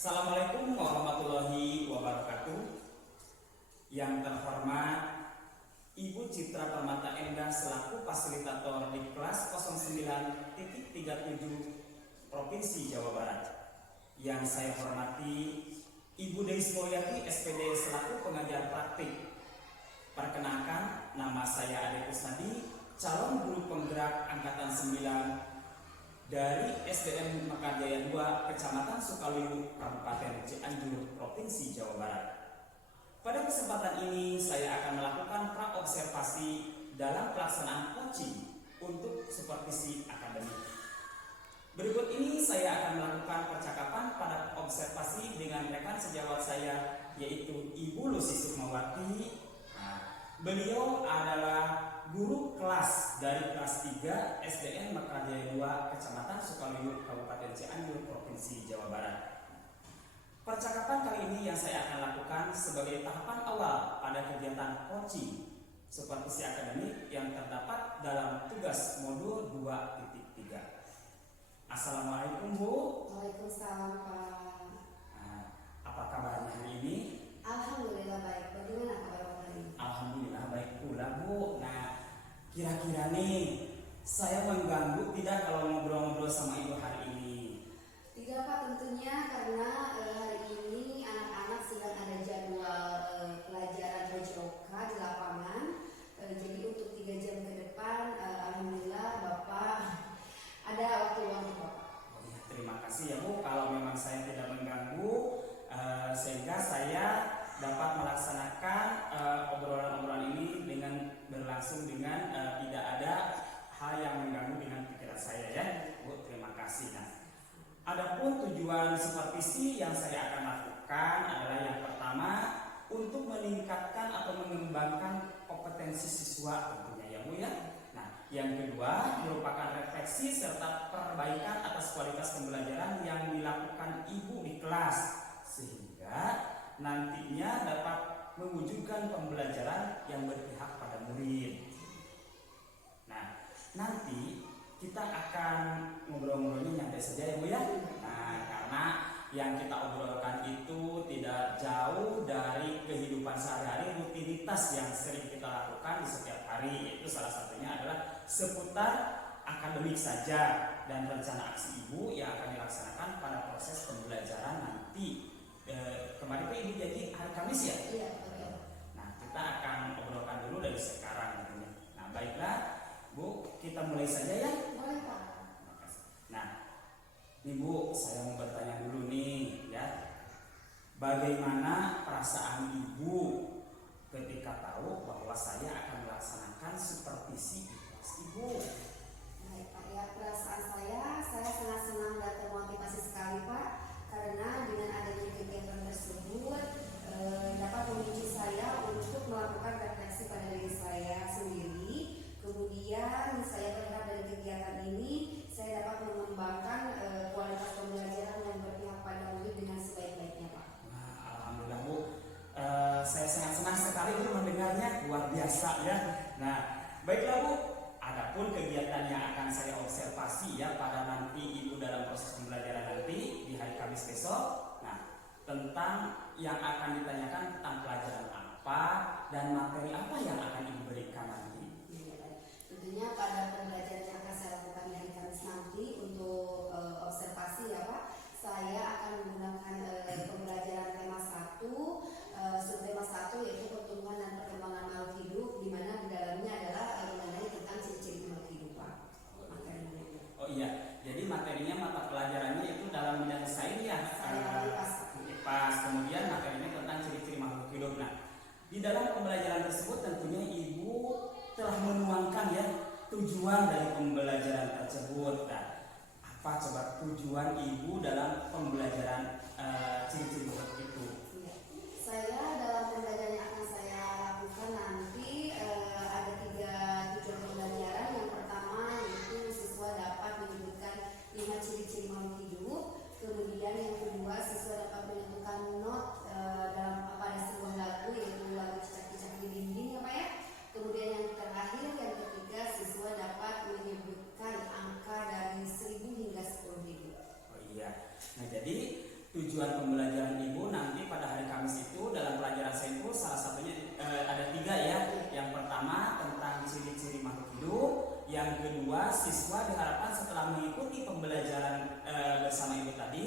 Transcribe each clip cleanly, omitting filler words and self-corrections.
Assalamualaikum warahmatullahi wabarakatuh. Yang terhormat Ibu Citra Permata Endah selaku fasilitator di kelas 09.37 Provinsi Jawa Barat. Yang saya hormati Ibu Deis Moyati SPD selaku pengajar praktik. Perkenalkan, nama saya Ade Kusnadi, calon guru penggerak angkatan 9 dari SDN Mekarjaya 2, Kecamatan Sukaluyu, Kabupaten Cianjur, Provinsi Jawa Barat. Pada kesempatan ini saya akan melakukan praobservasi dalam pelaksanaan coaching untuk supervisi akademik. Berikut ini saya akan melakukan percakapan pada observasi dengan rekan sejawat saya, yaitu Ibu Lucy Sukmawati. Beliau adalah guru kelas dari kelas 3 SDN Mekarjaya 2, Kecamatan Sukaluyu, Kabupaten Cianjur, Provinsi Jawa Barat. Percakapan kali ini yang saya akan lakukan sebagai tahapan awal pada kegiatan coaching supervisi akademik yang terdapat dalam tugas modul 2.3. Assalamualaikum Bu. Waalaikumsalam Pak. Apa kabarnya hari ini? Alhamdulillah baik. Bagaimana kabar Bapak hari ini? Alhamdulillah baik pula Bu. Nah, kira-kira nih saya mengganggu tidak kalau ngobrol-ngobrol sama Ibu hari ini? Tidak Pak, tentunya karena hari ini anak-anak sedang ada jadwal pelajaran PJOK di lapangan. Jadi untuk 3 jam ke depan, alhamdulillah Bapak ada waktu luang untuk Bapak. Oh ya, terima kasih ya Bu. Kalau memang saya tidak mengganggu, sehingga saya dapat melaksanakan obrolan-obrolan ini dengan berlangsung dengan tidak ada hal yang mengganggu dengan pikiran saya ya Bu. Terima kasih. Nah, adapun tujuan supervisi yang saya akan lakukan adalah yang pertama untuk meningkatkan atau mengembangkan kompetensi siswa tentunya ya Bu ya. Nah, yang kedua merupakan refleksi serta perbaikan atas kualitas pembelajaran yang dilakukan Ibu di kelas sehingga nantinya dapat mewujudkan pembelajaran yang berpihak pada murid. Nah, nanti kita akan ngobrol-ngobrolnya nyantai saja ya Bu ya. Nah, karena yang kita obrolkan itu tidak jauh dari kehidupan sehari-hari, rutinitas yang sering kita lakukan di setiap hari, yaitu salah satunya adalah seputar akademik saja dan rencana aksi Ibu yang akan dilaksanakan pada proses pembelajaran nanti. Kemarin itu Ibu janji hari Kamis ya? Iya, betul. Nah, kita akan obrolkan dulu dari sekarang gitu. Nah, baiklah Bu, kita mulai saja ya. Boleh Pak. Nah, nih Bu, saya mau bertanya dulu nih ya. Bagaimana perasaan Ibu ketika tahu bahwa saya akan melaksanakan supervisi di kelas Ibu? Baik Pak, ya perasaan saya sangat senang dan termotivasi sekali Pak, karena dengan adanya kegiatan tersebut dapat memicu saya untuk melakukan refleksi pada diri saya sendiri. Kemudian saya berharap dari kegiatan ini saya dapat mengembangkan kualitas pembelajaran yang berpihak pada murid dengan sebaik-baiknya Pak. Nah, alhamdulillah Bu, saya sangat senang sekali Bu mendengarnya, luar biasa ya. Nah, baiklah Bu, adapun kegiatan yang akan saya observasi ya pada nanti Ibu dalam proses pembelajaran nanti di hari Kamis besok. Nah, tentang yang akan ditanyakan tentang pelajaran apa dan materi apa yang akan Ibu berikan nanti. Tentunya pada pembelajaran yang akan saya lakukan di hari Kamis nanti untuk observasi ya Pak, saya akan menggunakan pembelajaran tema 1, subtema 1 yaitu pertumbuhan dan perkembangan makhluk hidup, di mana di dalamnya adalah mengenai tentang ciri-ciri makhluk hidup Pak. Materinya. Oh iya, jadi materinya mata pelajarannya itu dalam bidang sains ya. IPAS. Kemudian materinya tentang ciri-ciri makhluk hidup. Nah, di dalam pembelajaran tersebut tentunya Ibu telah menuangkan ya tujuan dari pembelajaran tersebut. Nah, apa coba tujuan Ibu dalam pembelajaran ciri-ciri makhluk itu? Saya dalam pembelajaran yang akan saya lakukan nanti ada 3 tujuan pembelajaran. Yang pertama yaitu siswa dapat menyebutkan 5 ciri-ciri makhluk hidup. Kemudian yang kedua siswa dapat menentukan not pada sebuah lagu, yaitu lagu Cicak-Cicak di Dinding ya Pak ya. Kemudian yang terakhir yang ketiga siswa dapat menyebutkan angka dari 1000 hingga 10.000. Oh iya. Nah, jadi tujuan pembelajaran Ibu nanti pada hari Kamis itu dalam pelajaran saya itu salah satunya ada 3 ya. Yang pertama tentang ciri-ciri makhluk hidup. Yang kedua, siswa diharapkan setelah mengikuti pembelajaran bersama Ibu tadi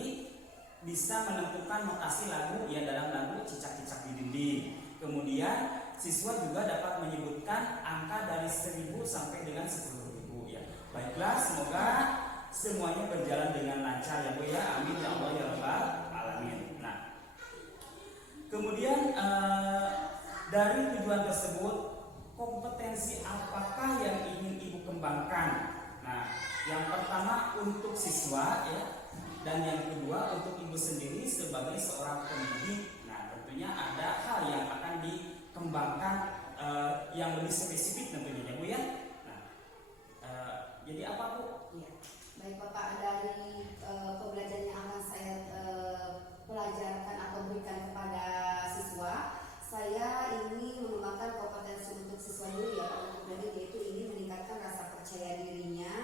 bisa menentukan notasi lagu ya dalam lagu Cicak-Cicak di Dinding. Kemudian siswa juga dapat menyebutkan angka dari 1000 sampai dengan 10.000 ya. Baiklah, semoga semuanya berjalan dengan lancar ya Bu ya. Amin ya Allah ya Rabbal alamin. Nah, kemudian dari tujuan tersebut, kompetensi apakah yang ingin Ibu kembangkan? Nah, yang pertama untuk siswa ya, dan yang kedua untuk Ibu sendiri sebagai seorang pendidik. Nah, tentunya ada hal yang akan dikembangkan yang lebih spesifik tentunya ya Bu ya. Nah, jadi apa Bu? Ya. Baik Bapak, dari pembelajaran yang akan saya pelajarkan atau berikan kepada siswa, saya ingin mengembangkan kompetensi untuk siswa dulu ya Pak, untuk dari yaitu ingin meningkatkan rasa percaya dirinya,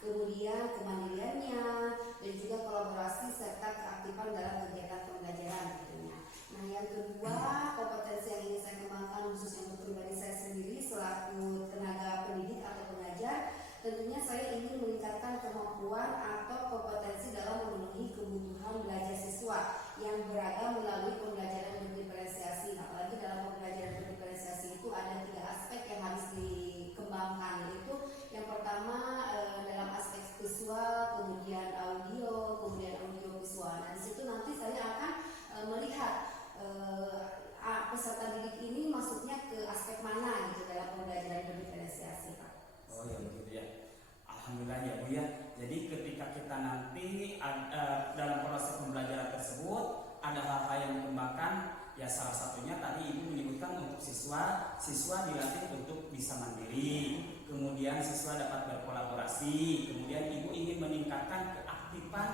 kemudian kemandiriannya, dan juga kolaborasi serta keaktifan dalam kegiatan pembelajaran tentunya. Nah, yang kedua, kompetensi yang ingin saya kembangkan khususnya untuk pribadi saya sendiri selaku tenaga pendidik atau pengajar, tentunya saya ingin meningkatkan kemampuan atau kompetensi dalam memenuhi kebutuhan belajar siswa yang beragam melalui pembelajaran berdiferensiasi. Apalagi dalam pembelajaran berdiferensiasi itu ada 3 aspek yang harus dikembangkan, yaitu yang pertama dalam aspek visual, kemudian audio, kemudian audio visual. Nah, di situ nanti saya akan melihat peserta didik ini masuknya ke aspek mana gitu dalam pembelajaran berdiferensiasi Pak. Oh ya begitu ya. Alhamdulillah ya Bu ya. Jadi ketika kita nanti dalam proses pembelajaran tersebut ada hal-hal yang dikembangkan ya, salah satunya tadi Ibu menyebutkan untuk siswa dilatih untuk bisa mandiri, kemudian siswa dapat berkolaborasi, kemudian Ibu ingin meningkatkan keaktifan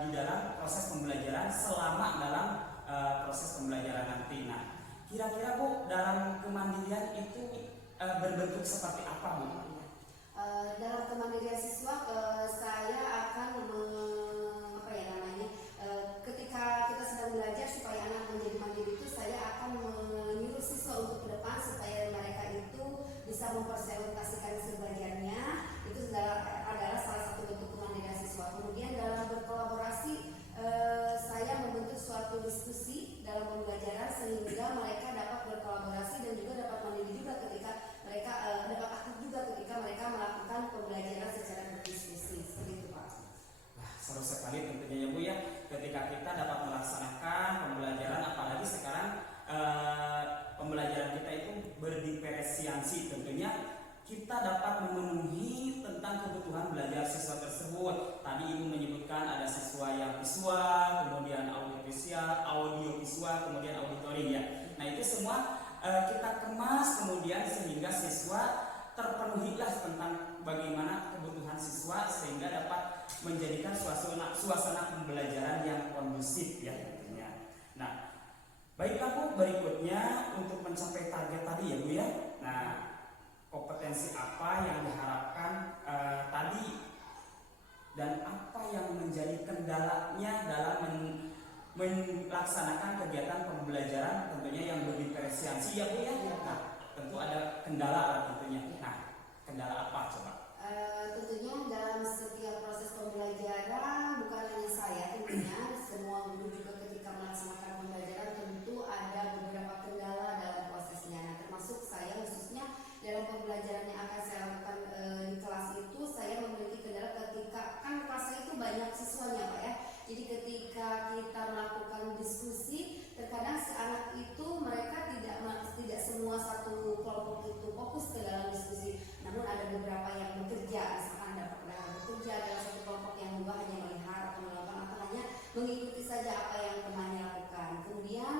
di dalam proses pembelajaran selama dalam proses pembelajaran nanti. Nah, kira-kira Bu dalam kemandirian itu berbentuk seperti apa Bu? Dalam kemandirian siswa saya akan ketika kita sedang belajar supaya anak menjadi mandiri itu, saya akan menyuruh siswa untuk ke depan supaya mereka itu bisa mempresentasikan hasil belajarnya. Itu adalah salah satu bentuk kemandirian siswa. Kemudian dalam berkolaborasi, saya membentuk suatu diskusi dalam pembelajaran sehingga mereka dapat berkolaborasi dan juga dapat mandiri juga ketika mereka dapat aktif juga ketika mereka melakukan pembelajaran secara berdiskusi. Seperti itu Pak. Wah, seru sekali tentunya ya Bu ya, ketika kita dapat melaksanakan pembelajaran, apalagi sekarang pembelajaran kita itu berdiferensiasi, tentunya kita dapat memenuhi tentang kebutuhan belajar siswa tersebut. Tadi Ibu menyebutkan ada siswa yang visual, kemudian audio visual, kemudian auditory ya. Nah, itu semua kita kemas kemudian sehingga siswa terpenuhilah tentang bagaimana kebutuhan siswa sehingga dapat menjadikan suasana pembelajaran yang kondusif ya tentunya. Nah, baiklah Bu, berikutnya untuk mencapai target tadi ya Bu ya. Nah, kompetensi apa yang diharapkan tadi dan apa yang menjadi kendalanya dalam melaksanakan kegiatan pembelajaran tentunya yang berdiferensiasi ya Bu ya. Nah, tentu ada kendala lah tentunya. Nah, kendala apa coba? Tentunya dalam setiap proses pembelajaran, bukan hanya saya tentunya, semua guru juga ketika melaksanakan pembelajaran tentu ada beberapa kendala dalam prosesnya. Nah, termasuk saya khususnya dalam pembelajaran yang akan saya lakukan di kelas itu, saya memiliki kendala ketika kan kelas saya itu banyak siswanya Pak ya. Jadi ketika kita melakukan diskusi, terkadang si anak itu mereka tidak semua satu kelompok itu fokus ke dalam diskusi. Namun ada beberapa yang bekerja, misalkan ada bekerja dalam satu kelompok yang dua hanya melihat atau melakukan atau hanya mengikuti saja apa yang temannya lakukan. Kemudian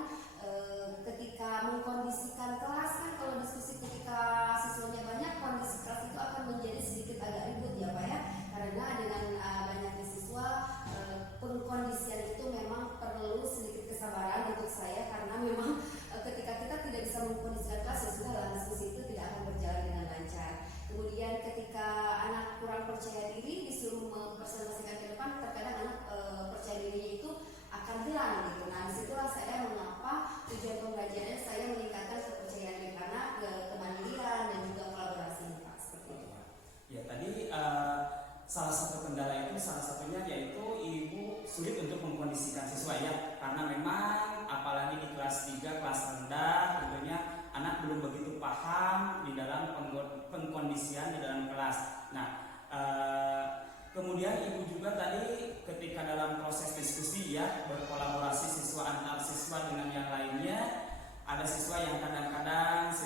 ketika mengkondisikan kelas kan kalau diskusi ketika siswanya banyak, kondisi kelas itu akan menjadi sedikit agak ribut ya Pak ya, karena dengan banyaknya siswa pengkondisian itu memang perlu sedikit kesabaran untuk saya, karena memang ketika kita tidak bisa mengkondisikan kelas ya sudah diskusi itu tidak akan berjalan pengkondisian di dalam kelas. Nah, kemudian Ibu juga tadi ketika dalam proses diskusi ya, berkolaborasi siswa antar siswa dengan yang lainnya, ada siswa yang kadang-kadang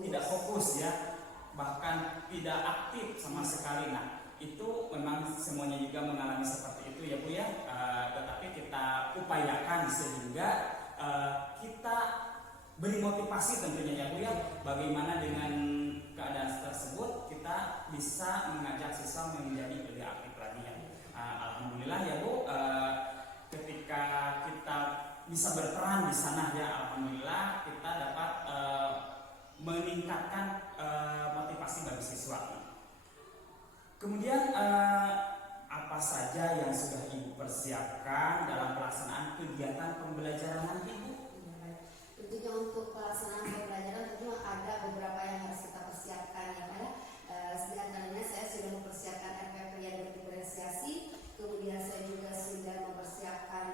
tidak fokus ya, bahkan tidak aktif sama sekali. Nah, itu memang semuanya juga mengalami seperti itu ya Bu ya. Tetapi kita upayakan sehingga kita beri motivasi tentunya ya Bu ya, bagaimana dengan keadaan tersebut kita bisa mengajak siswa menjadi lebih aktif lagi ya. Alhamdulillah ya Bu, ketika kita bisa berperan di sana ya, alhamdulillah kita dapat meningkatkan motivasi bagi siswa. Kemudian apa saja yang sudah Ibu persiapkan dalam pelaksanaan kegiatan pembelajaran nanti Bu? Tentunya untuk pelaksanaan pembelajaran tentunya ada beberapa yang harus kita persiapkan ya Pak ya. Sebenarnya saya sudah mempersiapkan RPP yang berdiferensiasi, kemudian saya juga sudah mempersiapkan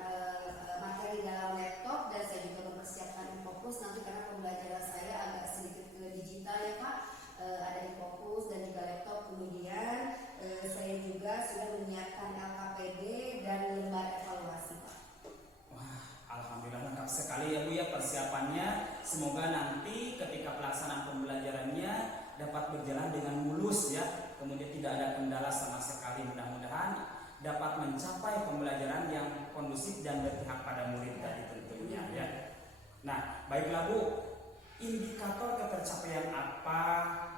materi dalam laptop, dan saya juga mempersiapkan Infocus nanti karena pembelajaran saya agak sedikit ke digital ya Pak. Ada Infocus dan juga laptop. Kemudian saya juga sudah menyiapkan LKPD dan lembar evaluasi Pak. Wah, alhamdulillah lengkap sekali ya Bu ya persiapannya. Semoga nanti ketika pelaksanaan pembelajarannya dapat berjalan dengan mulus ya, kemudian tidak ada kendala sama sekali. Mudah-mudahan dapat mencapai pembelajaran yang kondusif dan berpihak pada murid tadi tentunya ya. Nah, baiklah Bu, indikator ketercapaian apa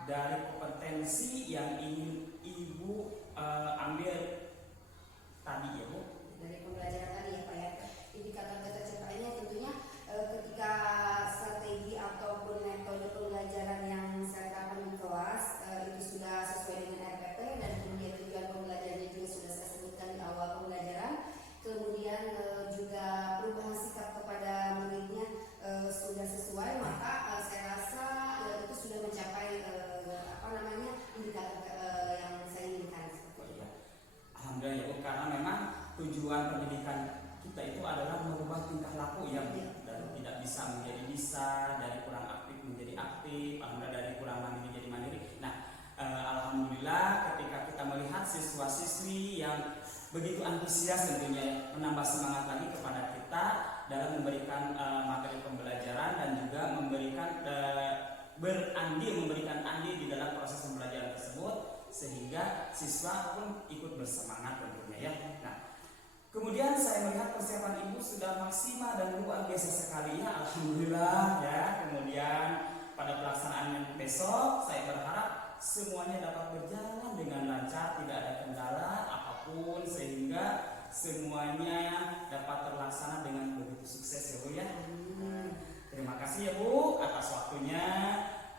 dari kompetensi yang ingin Ibu ambil tadi ya Bu? Dari pembelajaran tadi ya Pak ya, indikator ketercapaiannya tentunya ketika strategi ataupun metode pembelajaran yang saya terapkan di kelas itu sudah sesuai dengan RPP, dan kemudian tujuan pembelajarannya juga sudah saya sebutkan di awal pembelajaran. Kemudian juga perubahan sikap kepada muridnya sudah sesuai, maka saya rasa itu sudah mencapai indikator yang saya inginkan. Alhamdulillah ya Bu, karena memang tujuan pendidikan kita itu adalah merubah tingkah laku ya, dari tidak bisa menjadi bisa, dari kurang aktif menjadi aktif, alhamdulillah dari kurang mandiri menjadi mandiri. Nah, alhamdulillah ketika kita melihat siswa-siswi yang begitu antusias tentunya menambah semangat lagi kepada kita dalam memberikan materi pembelajaran dan juga memberikan memberikan andil di dalam proses pembelajaran tersebut, sehingga siswa pun ikut bersemangat tentunya ya. Nah, kemudian saya melihat persiapan Ibu sudah maksimal dan luar biasa sekali ya, alhamdulillah ya. Kemudian pada pelaksanaan yang besok saya berharap semuanya dapat berjalan dengan lancar, tidak ada kendala apapun, sehingga semuanya dapat terlaksana dengan begitu sukses ya Bu ya. Terima kasih ya Bu atas waktunya.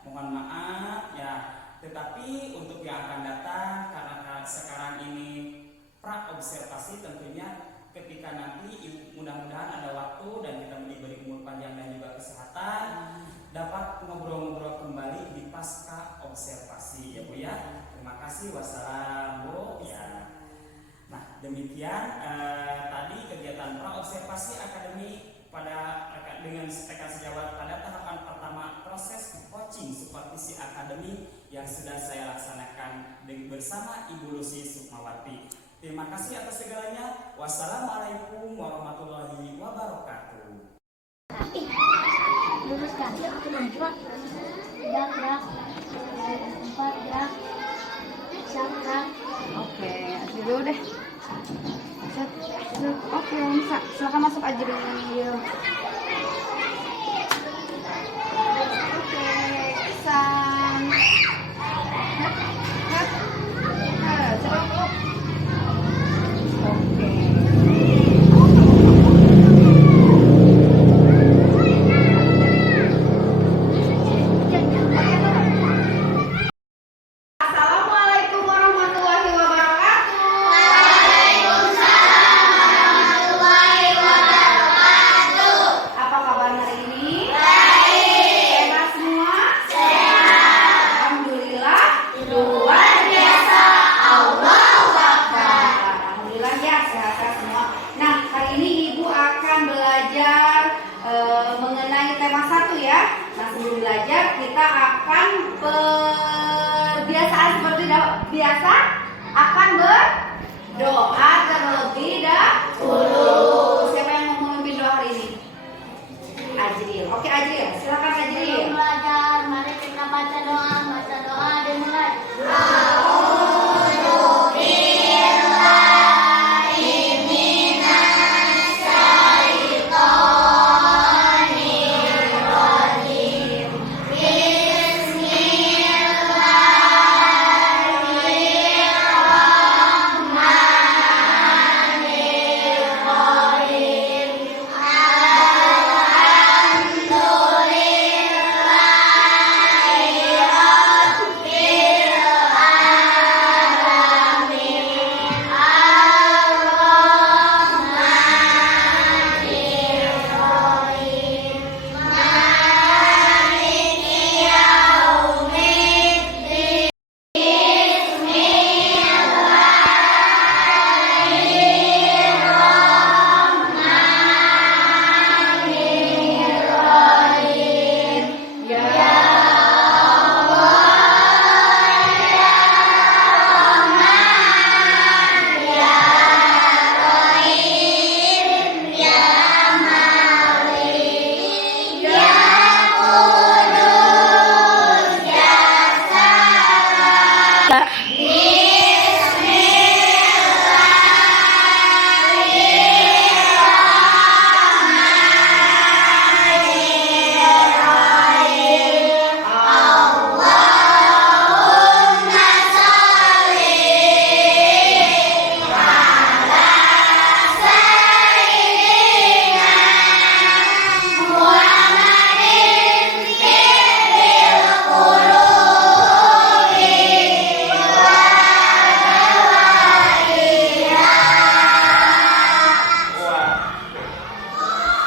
Mohon maaf ya, tetapi untuk yang akan datang, karena sekarang ini pra observasi, tentunya ketika nanti mudah-mudahan ada waktu dan kita diberi umur panjang dan juga kesehatan, dapat ngobrol-ngobrol kembali di pasca observasi ya Bu ya. Terima kasih, wassalam Bu ya. Nah, demikian tadi kegiatan pra observasi akademi dengan rekan sejawat pada tahapan pertama proses coaching supervisi akademi yang sudah saya laksanakan bersama Ibu Lucy Sukmawati. Terima kasih atas segalanya. Wassalamualaikum warahmatullahi wabarakatuh. Lurus kaki aku najwa. Gerak. 4 gerak. Gerak. Oke, dulu deh. Oke, bisa. Silakan masuk aja dulu. Oke, kesan. Ceruk. Oke. Assalamualaikum warahmatullahi wabarakatuh. Waalaikumsalam warahmatullahi wabarakatuh. Nah, sebelum belajar kita akan berbiasaan seperti biasa akan berdoa terlebih dahulu. Siapa yang mau memimpin doa hari ini? Ajril. Oke, Ajril, silakan Ajril. Sebelum belajar, mari kita baca doa. Baca doa dimulai.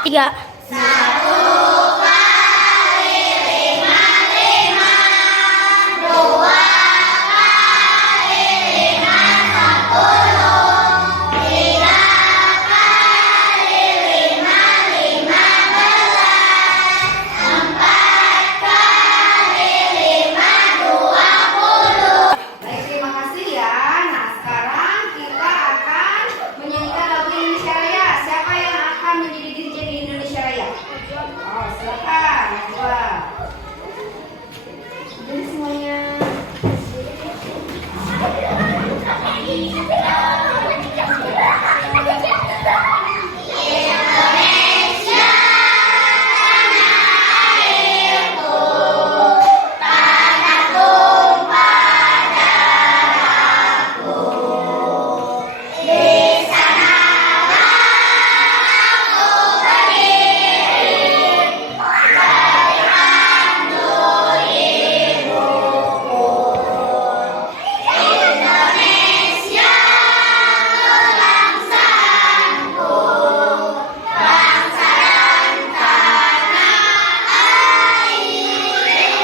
Tiga. Baik, terima kasih ya. Nah, sekarang kita akan menyanyikan lagu Indonesia Raya. Siapa yang akan menjadi DJ di Indonesia Raya? Oh, silakan. Wah. Jadi semuanya.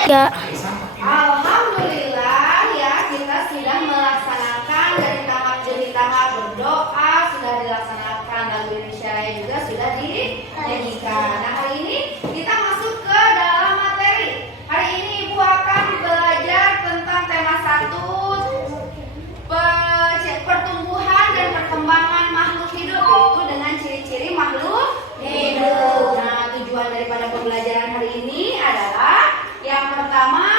Ya. Alhamdulillah ya, kita sudah melaksanakan dari tahap demi tahap berdoa sudah dilaksanakan, lagu Indonesia Raya juga sudah dinyanyikan. Nah, hari ini kita masuk ke dalam materi. Hari ini Ibu akan belajar tentang tema 1 pertumbuhan dan perkembangan makhluk hidup, yaitu dengan ciri-ciri makhluk hidup. Nah, tujuan daripada pembelajaran hari ini adalah yang pertama,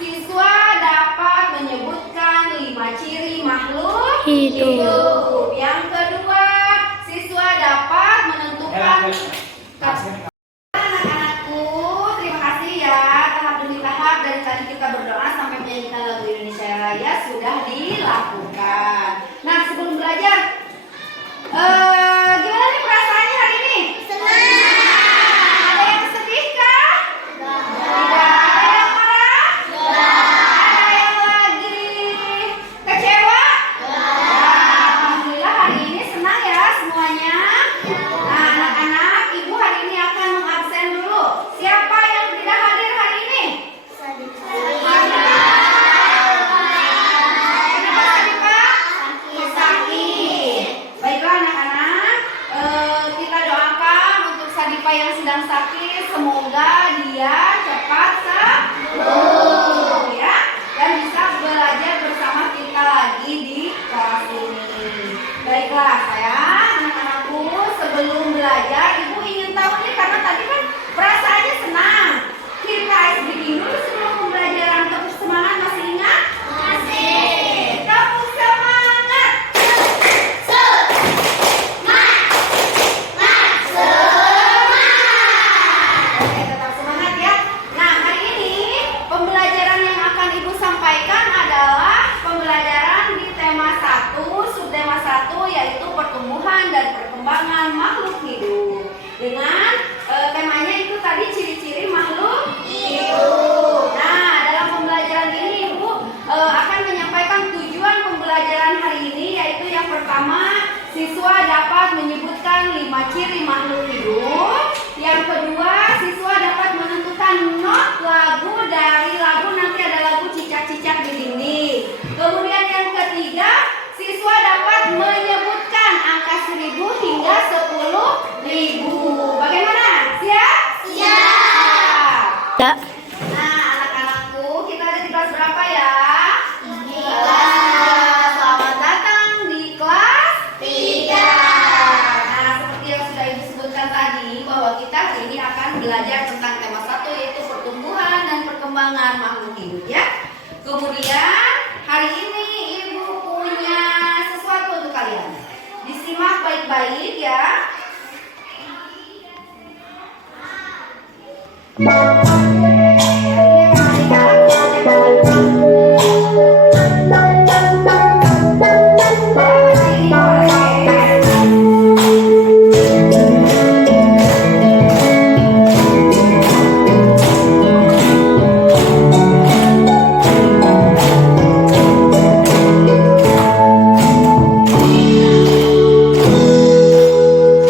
siswa dapat menyebutkan 5 ciri makhluk hidup. Yang kedua, siswa dapat menentukan anak-anakku. Terima kasih ya, tahap demi tahap dari tadi kita berdoa sampai menyanyikan lagu Indonesia Raya sudah dilakukan. Nah, sebelum belajar, gimana nih perasaannya hari ini? Senang. Ada yang sedih kah? Tidak. Ada yang marah? Ada yang lagi kecewa? Alhamdulillah hari ini senang ya semuanya. Nah, anak-anak, Ibu Syifa yang sedang sakit, semoga dia cepat sembuh ya, dan bisa belajar bersama kita lagi di kelas ini. Baiklah sayang, anak-anakku, sebelum belajar ibu ingin tahu nih, karena tadi kan perasaannya senang. Kita ice breaking dulu sebelum pembelajaran. Tepuk semangat, masih ingat? Masih. Tepuk semangat. Oke, tetap semangat ya. Nah, hari ini pembelajaran yang akan ibu sampaikan adalah pembelajaran di tema 1, subtema 1, yaitu pertumbuhan dan perkembangan makhluk hidup. Dengan temanya itu tadi ciri-ciri makhluk hidup. Nah, dalam pembelajaran ini ibu akan menyampaikan tujuan pembelajaran hari ini, yaitu yang pertama, siswa dapat menyebutkan 5 ciri makhluk hidup. Yang kedua, siswa dapat menentukan not lagu dari lagu, nanti ada lagu cicak-cicak di dinding. Kemudian yang ketiga, siswa dapat menyebutkan angka 1000 hingga 10.000. Bagaimana? Siap? Siap. Ya. Nah, anak-anakku, kita ada di kelas berapa ya? Selamat datang di kelas 3. Nah, seperti yang sudah ibu sebutkan tadi, bahwa kita hari ini akan belajar tentang tema 1, yaitu pertumbuhan dan perkembangan makhluk hidup ya. Kemudian hari ini ibu punya sesuatu untuk kalian. Disimak baik-baik ya.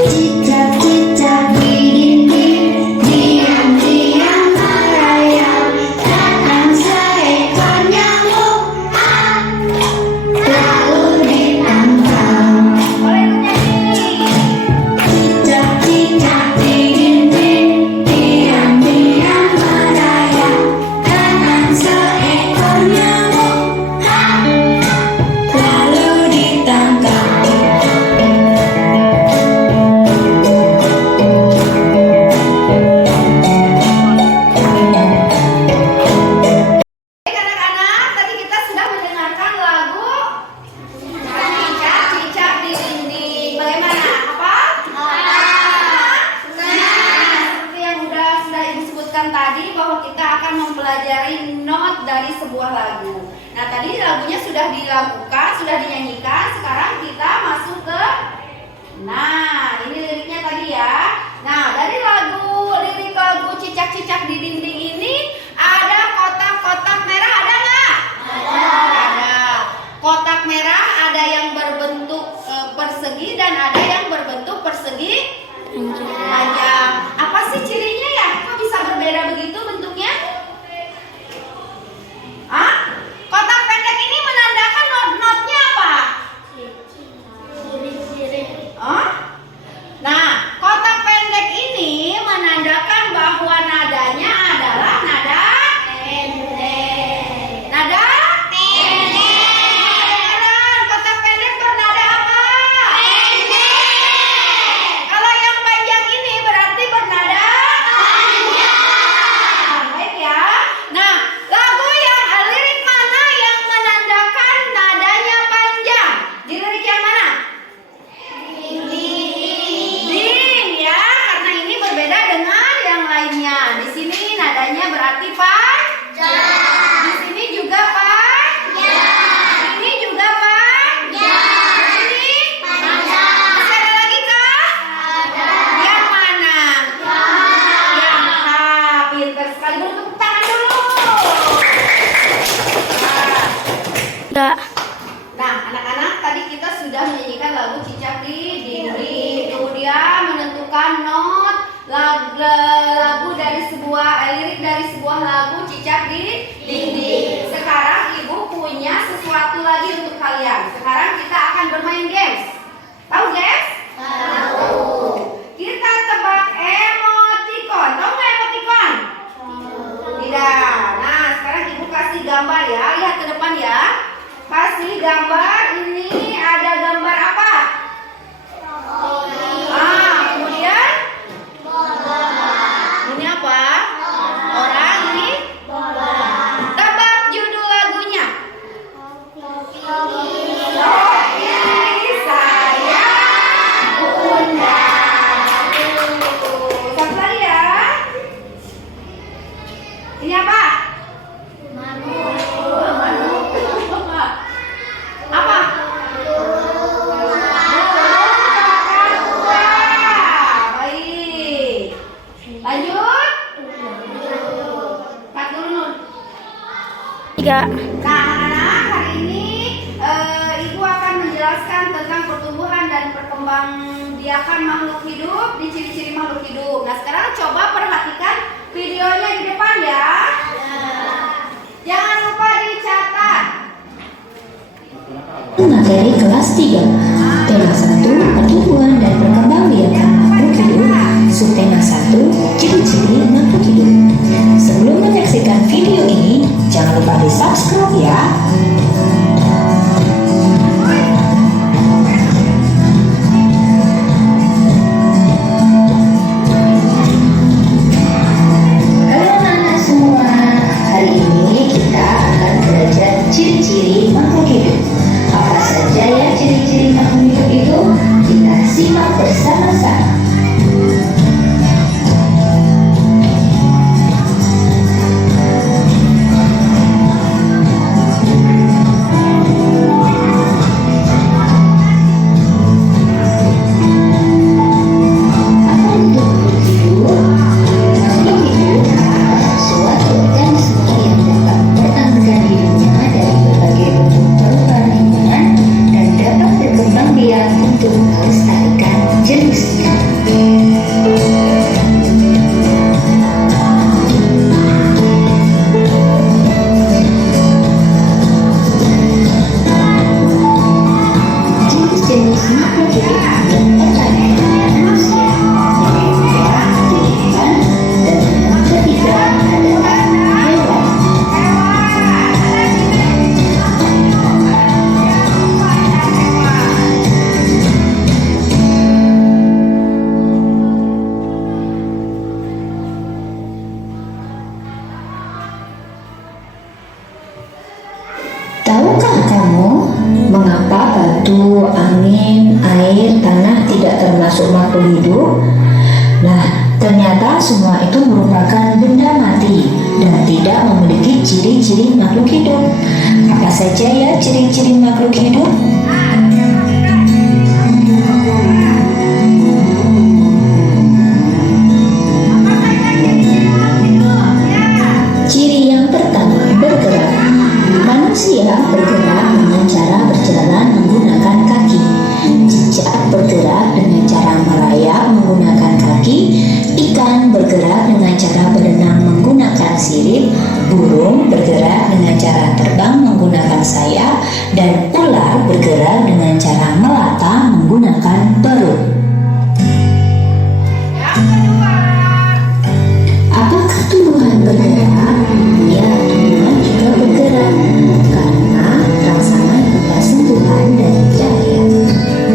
Cicak-cicak di dinding, diam-diam merayap. Datang seekor nyamuk, lalu ditangkap. Cicak-cicak di dinding, diam-diam merayap. Datang seekor nyamuk, lalu ditangkap. Baik anak-anak, tadi kita sudah mendengarkan lagu Cicak-cicak di dinding. Bagaimana? Apa? Seperti yang sudah ibu sebutkan tadi, bahwa kita akan mempelajari not dari sebuah lagu. Nah, tadi lagunya sudah dilakukan, sudah dinyanyikan. Sekarang kita masuk ke, nah, ini liriknya tadi ya. Nah, dari lirik lagu Cicak-cicak di dinding ini ada kotak-kotak merah, ada nggak? Ada. Kotak merah ada yang berbentuk persegi dan ada yang berbentuk persegi panjang. Apa sih cirinya ya? Kok bisa berbeda begitu bentuknya? Hah? Kotak pendek ini menandakan not-notnya apa? Hah? Nah, kotak pendek ini menandakan bahwa nadanya adalah nada pendek. Nada pendek. Kotak pendek bernada apa? Pendek. Kalau yang panjang ini berarti bernada panjang. Baik ya. Nah, lirik mana yang menandakan nadanya panjang? Di lirik yang mana? Ding ya, karena ini berbeda dengan yang lainnya. Di sini nadanya berarti panjang. Di sini juga panjang. Ini juga panjang. Di sini panjang. Masih ada lagi kah? Ada. Yang mana? Yang H. Pinter sekali. Dulu tepuk tangan dulu. Enggak. Nah, anak-anak, tadi kita sudah menyanyikan lagu Cicak di dinding, kemudian menentukan not lagu dari lirik dari sebuah lagu Cicak di dinding. Sekarang ibu punya sesuatu lagi untuk kalian. Sekarang kita akan bermain games. Tahu games? Tahu. Kita tebak emoji. gambar ini ada gambar apa? Kemudian ini apa? Orang ini tebak judul lagunya. Kopi saya undang. Satu lagi ya. Ini apa? Apa? Baik. Lanjut. Cut dulu Nun. 3. Nah, anak-anak, hari ini Ibu akan menjelaskan tentang pertumbuhan dan perkembangbiakan makhluk hidup di ciri-ciri makhluk hidup. Nah, sekarang coba perhatikan videonya di depan ya. Jangan lupa dicatat. Materi kelas 3, tema 1, pertumbuhan dan perkembangbiakan makhluk hidup, subtema 1, ciri-ciri makhluk hidup. Sebelum menyaksikan video ini, jangan lupa di subscribe ya. Halo anak-anak semua, hari ini kita akan belajar ciri-ciri makhluk hidup. Apa saja ya ciri-ciri makhluk hidup itu? Kita simak bersama-sama. Apa itu makhluk hidup? Makhluk hidup adalah suatu organisme yang dapat mempertahankan dirinya dari berbagai bentuk perubahan lingkungan dan dapat berkembang biak untuk melestarikan jenisnya. Jenis-jenis makhluk hidup yang pertama manusia, yang kedua tumbuhan, dan yang ketiga adalah hewan. Tahukah kamu mengapa batu, angin, air, tanah tidak termasuk makhluk hidup? Nah, ternyata semua itu merupakan benda mati dan tidak memiliki ciri-ciri makhluk hidup. Apa saja ya ciri-ciri makhluk hidup? Ciri yang pertama, bergerak. Manusia bergerak dengan cara berjalan menggunakan kaki. Cicak bergerak dengan cara merayap menggunakan kaki. Ikan bergerak dengan cara berenang menggunakan sirip. Burung bergerak dengan cara terbang menggunakan sayap. Dan ular bergerak dengan cara melata menggunakan perut. Yang kedua. Apakah tumbuhan bergerak? Ya, tumbuhan juga bergerak karena rangsangan berupa sentuhan dari cahaya.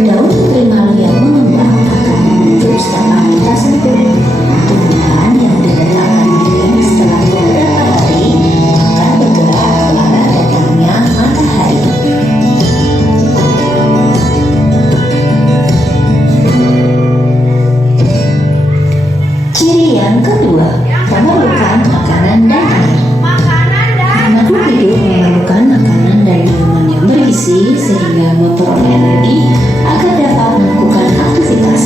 Daun primal yang mengembang akan muncul setelah kita sentuh. Tumbuhan yang diletakkan dingin setelah beberapa hari akan bergerak ke arah datangnya matahari. Ciri yang kedua, memerlukan makanan dan air. Makanan dan Makhluk hidup memerlukan makanan dan minuman yang bergizi sehingga memperoleh energi agar dapat melakukan aktivitas.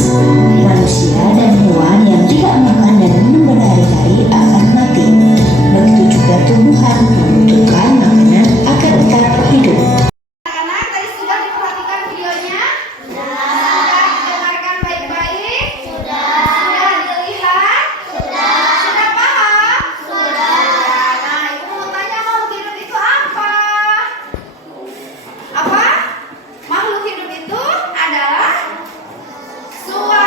Manusia dan hewan yang tidak makan dan minum berhari-hari akan mati. Begitu juga tumbuhan membutuhkan makanan agar tetap hidup. anak-anak tadi sudah diperhatikan videonya? Sudah didengarkan baik-baik? Sudah dilihat? Sudah paham? Nah, Ibu mau tanya makhluk hidup itu apa? Apa? Makhluk hidup itu adalah suatu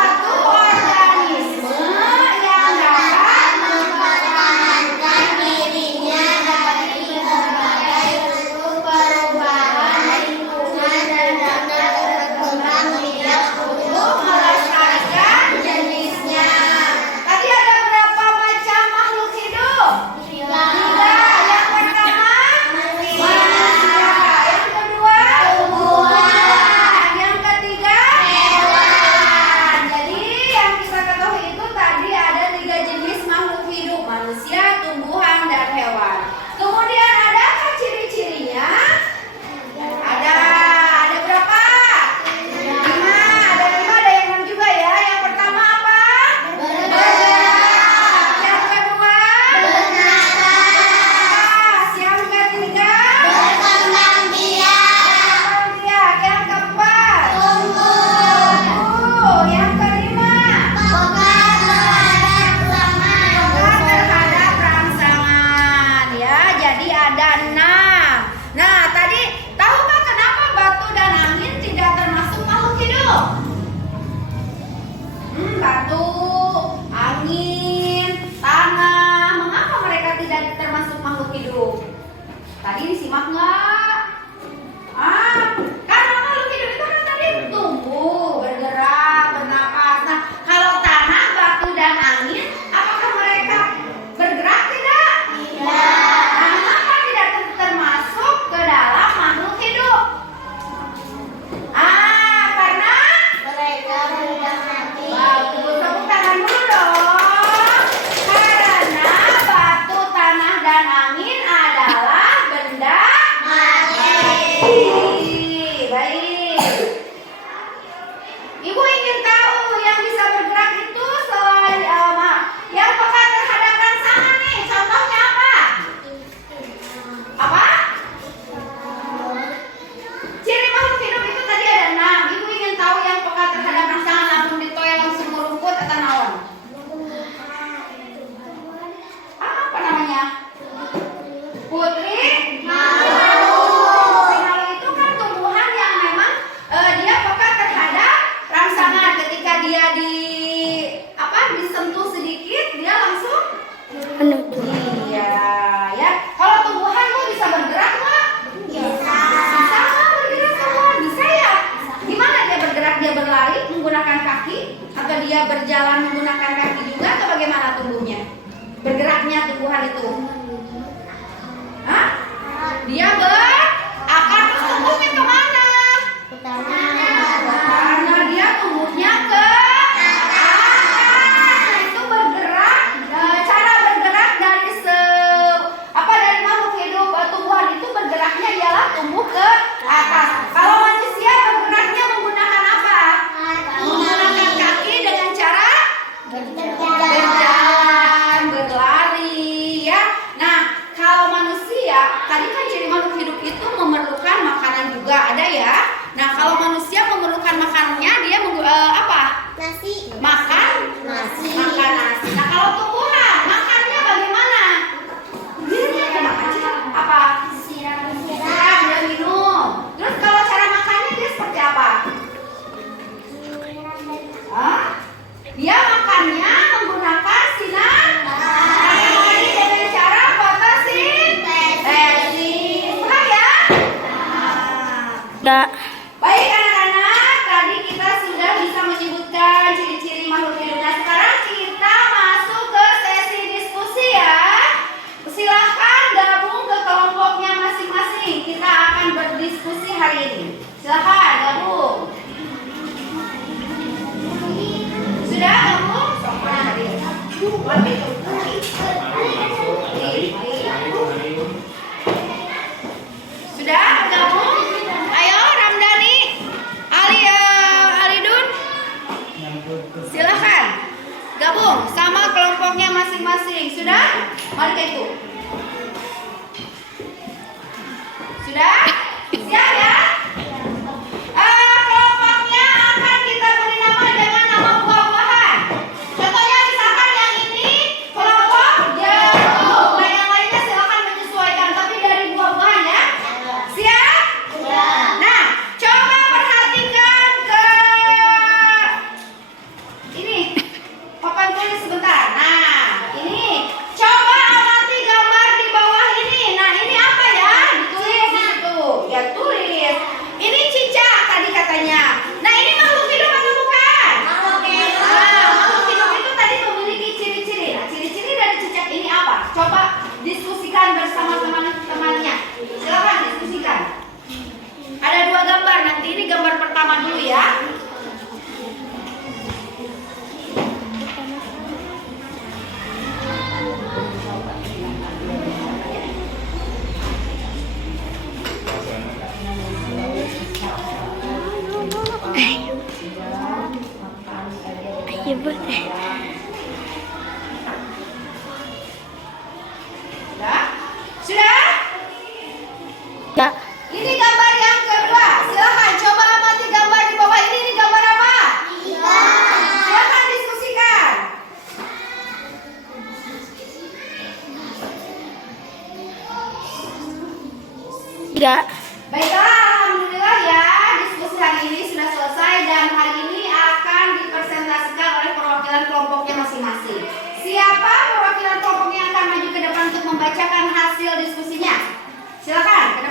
simak nggak? Kan makhluk hidup itu kan tadi tumbuh, bergerak, bernapas. Nah, kalau tanah, batu, dan angin, apakah mereka bergerak tidak? Tidak. Nah, mengapa tidak termasuk ke dalam makhluk hidup? Karena Mereka sudah mati. bagus. Tepuk tangan dulu dong. Karena batu, tanah, dan angin adalah benda Mati. baik. Ibu ingin tahu yang bisa bergerak itu selain yang peka terhadap rangsangan nih. Contohnya apa? Apa? Ciri makhluk hidup itu tadi ada 6. Ibu ingin tahu yang peka terhadap rangsangan langsung ditoya langsung merumput atau naon? Apa namanya? Putri Malu itu kan tumbuhan yang memang dia peka terhadap rangsangan. Ketika dia disentuh sedikit dia langsung iya ya. Kalau tumbuhan tuh bisa bergerak nggak? Bisa nggak bergerak semua? Bisa ya. Gimana dia bergerak? Dia berlari menggunakan kaki atau dia berjalan menggunakan kaki juga atau bagaimana tumbuhnya? Bergeraknya tumbuhan itu? Hah? Dia berakar terus tumbuhnya kemana? Karena dia tumbuhnya ke atas. Itu bergerak. Cara bergerak dari dari makhluk hidup tumbuhan itu bergeraknya ialah tumbuh ke atas. Kalau manusia bergeraknya menggunakan apa? Menggunakan kaki dengan cara berjalan, berlari ya. Nah, kalau manusia, tadi kan ciri makhluk hidup itu memerlukan makanan juga ada ya. Nah, kalau manusia memerlukan makanannya dia apa? Nasi. Makan Nasi. makan nasi. Nah, kalau tumbuhan makannya bagaimana? Dia makan apa? Siram. Siram, dia minum. Terus kalau cara makannya dia seperti apa? Dia makannya menggunakan sinar matahari dengan cara fotosintesis. Paham ya? Enggak. Baik anak-anak, tadi kita sudah bisa menyebutkan ciri-ciri makhluk hidup. Nah, sekarang kita masuk ke sesi diskusi ya. Silahkan gabung ke kelompoknya masing-masing. Kita akan berdiskusi hari ini. Silahkan gabung. Sudah gabung? Sudah bergabung? Ayo Ramdhani, Alidun, silahkan gabung sama kelompoknya masing-masing. Sudah? Mari ke itu. Sudah? Siap ya? Kelompoknya akan kita beri nama dengan nama buah-buahan. Contohnya misalkan yang ini kelompok jeruk. Nah, yang lainnya silakan menyesuaikan, tapi dari buah-buahan ya. Siap? Nah, coba perhatikan ke ini papan tulis sebentar. Nah, ini coba amati gambar di bawah ini. Nah, ini apa ya? Ditulis di situ. Ya tulis. Ini cicak tadi katanya. Nah, ini makhluk hidup atau bukan? Makhluk hidup itu tadi memiliki ciri-ciri. Nah, ciri-ciri dari cicak ini apa? Coba diskusikan bersama teman-temannya. Silakan diskusikan. Ada 2 gambar, nanti ini gambar pertama dulu ya. Sudah? Sudah? Enggak. Ini gambar yang kedua. Silakan coba amati gambar di bawah ini. Ini gambar apa? Silakan diskusikan. Enggak. Baiklah, alhamdulillah ya, diskusi hari ini sudah selesai dan hari ini akan dipresentasikan oleh perwakilan kelompoknya masing-masing. Siapa perwakilan kelompoknya yang akan maju ke depan untuk membacakan hasil diskusinya? Silakan ke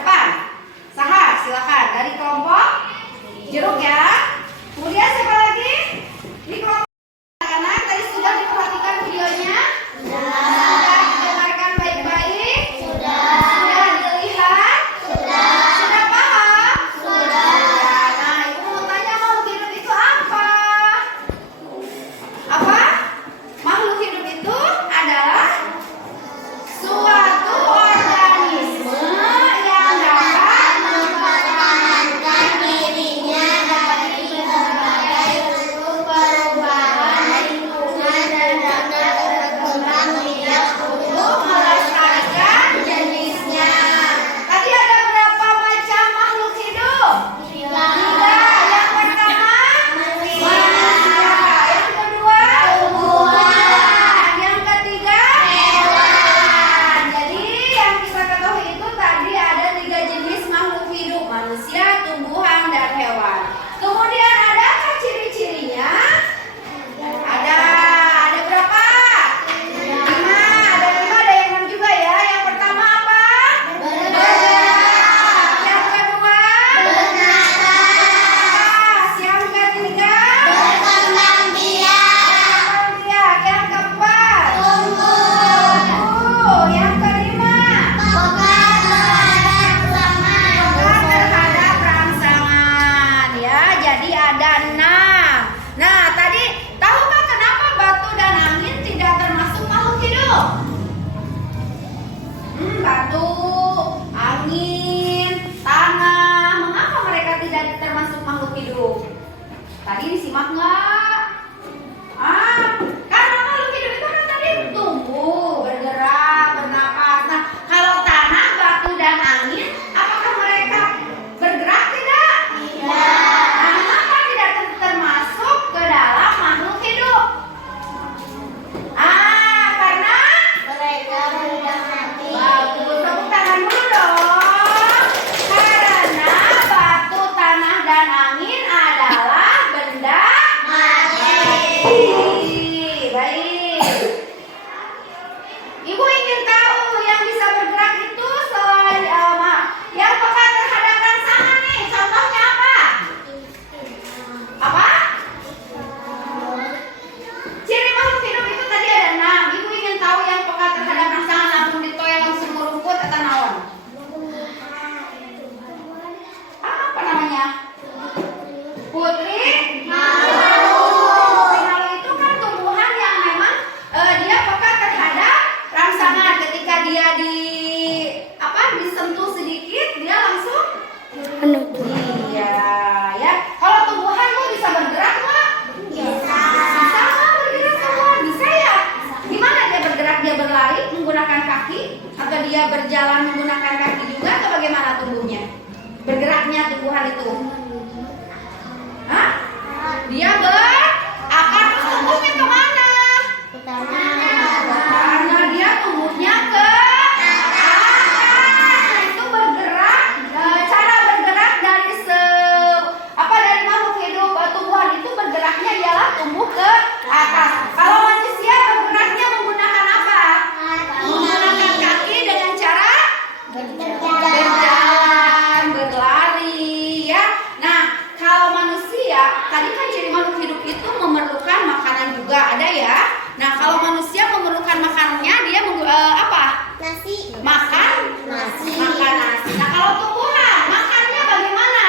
Kalau manusia memerlukan makanannya, dia apa? Nasi. Makan Nasi. Makan nasi. Nah, kalau tumbuhan makannya bagaimana?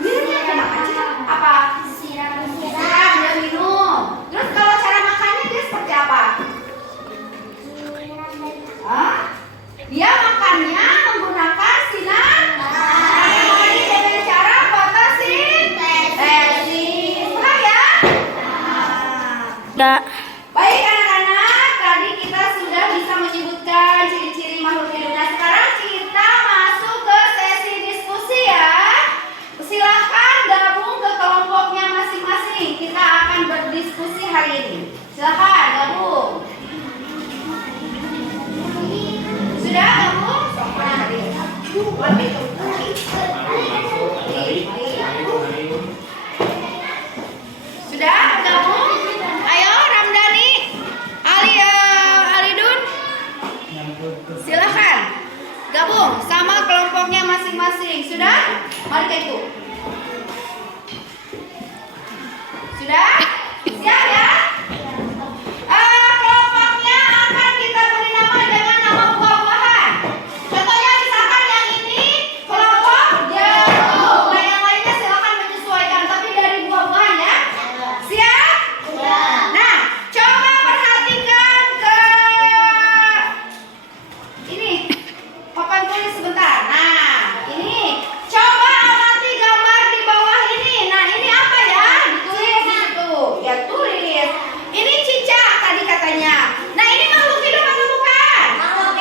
Dia makan apa? Siram. Siram, dia minum. Terus kalau cara makannya dia seperti apa? Hah? Dia makannya menggunakan sinar matahari dengan cara fotosintesis. Paham ya? Enggak. Baik anak-anak, tadi kita sudah bisa menyebutkan ciri-ciri makhluk hidup. Nah, sekarang kita masuk ke sesi diskusi ya. Silahkan gabung ke kelompoknya masing-masing. Kita akan berdiskusi hari ini. Silahkan gabung. Sudah gabung? Sudah gabung? Ayo Ramdhani, Alidun, silahkan gabung sama kelompoknya masing-masing. Sudah? Mari kita itu. Sudah? Siap ya? Kelompoknya akan kita beri nama dengan nama buah-buahan. Contohnya misalkan yang ini kelompok jeruk. Nah, yang lainnya silahkan menyesuaikan, tapi dari buah-buahan ya. Siap? Nah, coba perhatikan ke ini papan tulis sebentar. Nah, ini coba amati gambar di bawah ini. Nah, ini apa ya? Ditulis di situ. Ya tulis. Ini cicak tadi katanya. Nah, ini makhluk hidup atau bukan? Makhluk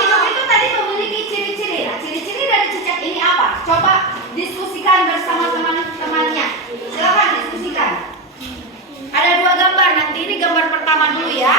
hidup itu tadi memiliki ciri-ciri. Nah, ciri-ciri dari cicak ini apa? Coba diskusikan bersama teman-temannya. Silakan diskusikan. Ada 2 gambar. Nanti ini gambar pertama dulu ya.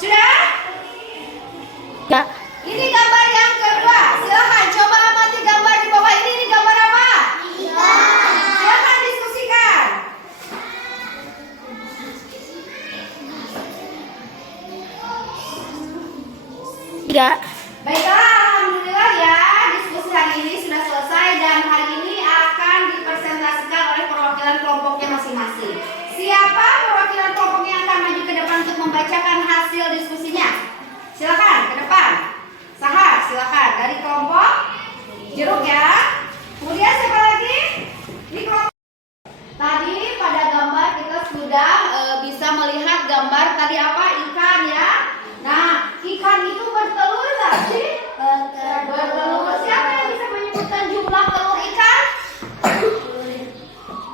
Sudah? Enggak. Ini gambar yang kedua. Silakan coba amati gambar di bawah ini. Ini gambar apa? Silakan diskusikan. Enggak. Baiklah, alhamdulillah ya, diskusi hari ini sudah selesai dan hari ini akan dipresentasikan oleh perwakilan kelompoknya masing-masing. Siapa perwakilan kelompoknya yang akan maju ke depan untuk membacakan hasil diskusinya? Silakan ke depan. Sahar, silakan dari kelompok jeruk ya. Kemudian siapa lagi? Di kelompok. Tadi pada gambar kita sudah bisa melihat gambar tadi apa? Ikan ya. Nah, ikan itu bertelur nggak sih? Bertelur. Siapa yang bisa menyebutkan jumlah telur ikan?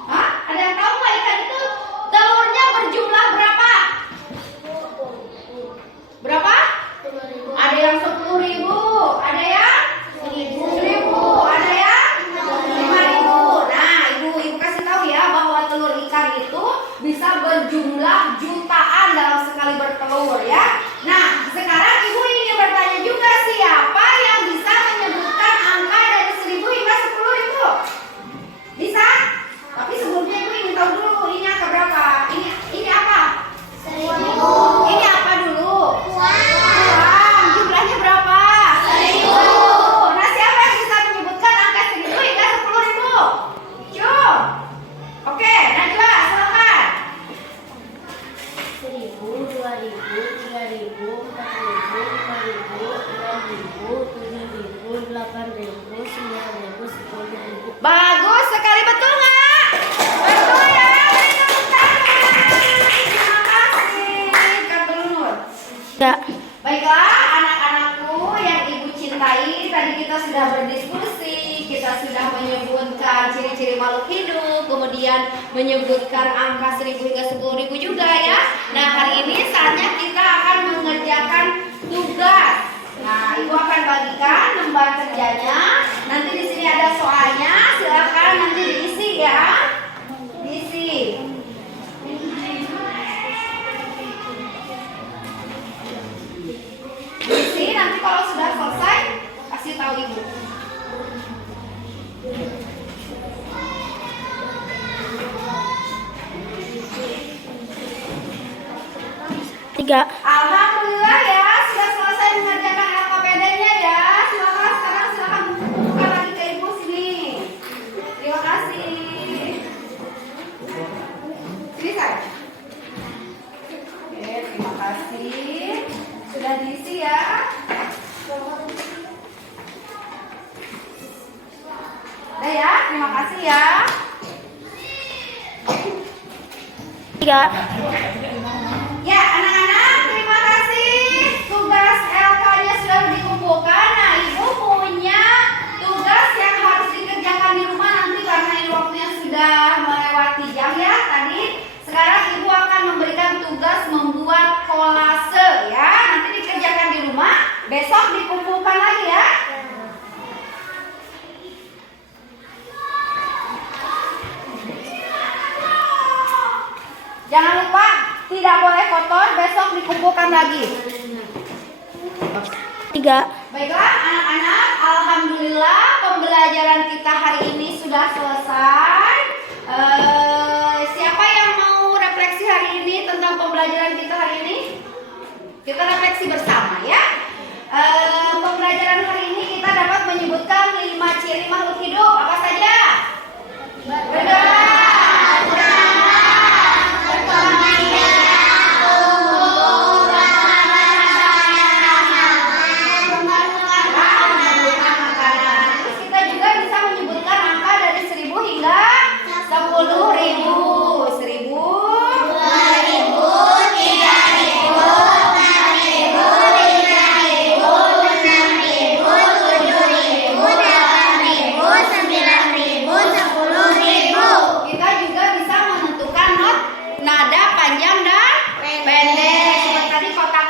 Hah? Ada yang tahu nggak ikan itu telurnya berjumlah berapa? Berapa? Ada yang 10.000, ada yang 1.000, ada yang 5.000. Nah, ibu kasih tahu ya bahwa telur ikan itu bisa berjumlah jutaan dalam sekali bertelur ya. Nah, sekarang ibu ingin bertanya juga, siapa yang bisa menyebutkan angka dari 1.000 hingga 10.000? Bisa? Tapi sebelumnya ibu ingin tahu dulu ini angka berapa? Ini apa? 1.000. Ini apa dulu? Uang. Jumlahnya berapa? 1.000. Nah, siapa yang bisa menyebutkan angka 1.000 hingga 10.000? Cuk. Oke, Najwa, silakan. 1.000, 2.000, 3.000, 4.000, 5.000, 6.000, 7.000, 8.000, 9.000, 10.000. Bagus sekali, betul nggak? Betul ya, beri tepuk tangan. Terima kasih, Kak Nur. Enggak. Baiklah, anak-anakku yang ibu cintai, tadi kita sudah berdiskusi, kita sudah menyebutkan ciri-ciri makhluk hidup, kemudian menyebutkan angka 1.000 hingga 10.000 juga ya. Nah, hari ini saatnya kita akan mengerjakan tugas. Nah, ibu akan bagikan lembar kerjanya. Nanti di sini ada soalnya, silakan nanti diisi ya. Diisi. Diisi, nanti kalau sudah selesai kasih tahu ibu. Tiga. Alhamdulillah ya, sudah selesai mengerjakan LKPD-nya ya. Silakan sekarang buka lagi ke ibu sini. Terima kasih. Sini saya. Oke, terima kasih. Sudah diisi ya. Udah ya, terima kasih ya. Tiga. Ya, anak-anak, terima kasih. Tugas LK-nya sudah dikumpulkan. Nah, Ibu punya tugas yang harus dikerjakan di rumah nanti karena ini waktunya sudah melewati jam ya tadi. Sekarang Ibu akan memberikan tugas membuat kolase ya. Nanti dikerjakan di rumah, besok dikumpulkan lagi ya. Jangan lupa tidak boleh kotor, besok dikumpulkan lagi. Tiga. Baiklah anak-anak, alhamdulillah pembelajaran kita hari ini sudah selesai. Siapa yang mau refleksi hari ini tentang pembelajaran kita hari ini? Kita refleksi bersama ya. Pembelajaran hari ini kita dapat menyebutkan 5 ciri makhluk hidup. Apa saja? Bergerak.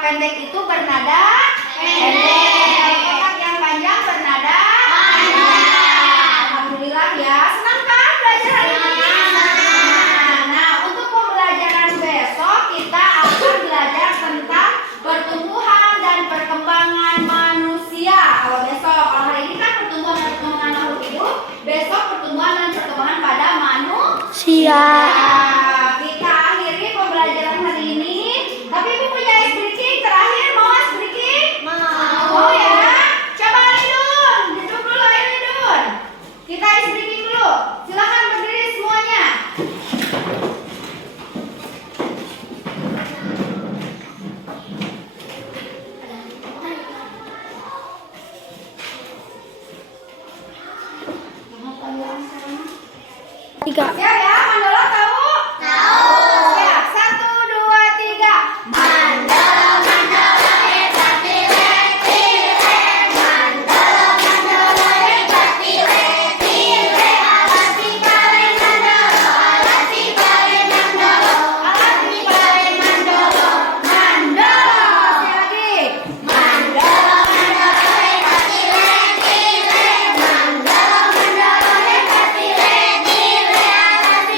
Pendek itu bernada pendek, kotak yang panjang bernada panjang. Alhamdulillah ya, senang kan belajar hari ini? Nah, untuk pembelajaran besok kita akan belajar tentang pertumbuhan dan perkembangan manusia. Kalau besok, kalau hari ini kan pertumbuhan dan perkembangan makhluk hidup, besok pertumbuhan dan perkembangan pada manusia. Kita akhiri pembelajaran hari ini. Tapi Ibu punya ice breaking terakhir, mau ice breaking? Mau ya? Coba Lidun, duduk dulu ayo Lidun. Kita ice breaking dulu. Silakan berdiri semuanya. Tiga. Siap ya, Mandala tahu? Tahu. Siap, 1, 2, 3. Mandala, mandala, hebat pilek, pilek. Mandala, mandala, hebat pilek, pilek. Alat si paling mandala, alat si paling mandala, alat si paling mandala, mandala. Sekali lagi. Mandala, mandala, hebat pilek, pilek. Mandala, mandala, hebat pilek, pilek. Alat si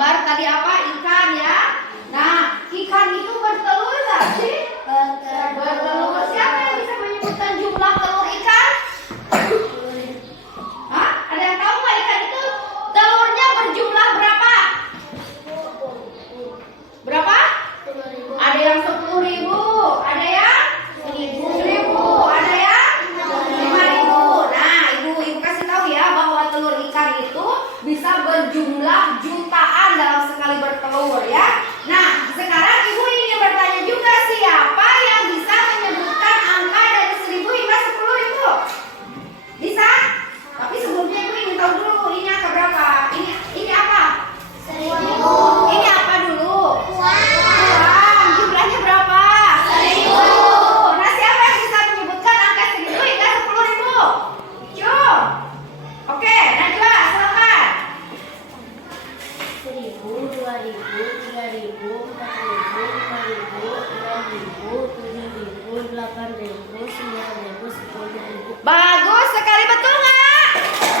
gambar tadi apa? Ikan ya. Nah, ikan itu bertelur nggak sih? Bertelur. Siapa yang bisa menyebutkan jumlah telur ikan? Hah? Ada yang tahu nggak ikan itu telurnya berjumlah berapa? Berapa? Ada yang 10.000, ada yang 1.000, ada yang 5.000. Nah, ibu kasih tahu ya bahwa telur ikan itu bisa berjumlah jutaan dalam sekali bertelur ya. Nah, sekarang ibu ingin bertanya juga, siapa yang bisa menyebutkan angka dari 1.000 hingga 10.000? Bisa? Tapi sebelumnya ibu ingin tahu dulu ini angka berapa? Ini apa? 1.000. Ini apa dulu? Uang. Jumlahnya berapa? 1.000. Nah, siapa yang bisa menyebutkan angka 1.000 hingga 10.000? Cuk. Oke, Najwa, silakan. 1.000, 2.000, 3.000, 4.000, 5.000, 6.000, 7.000, 8.000, 9.000, 10.000. Bagus sekali, betul nggak?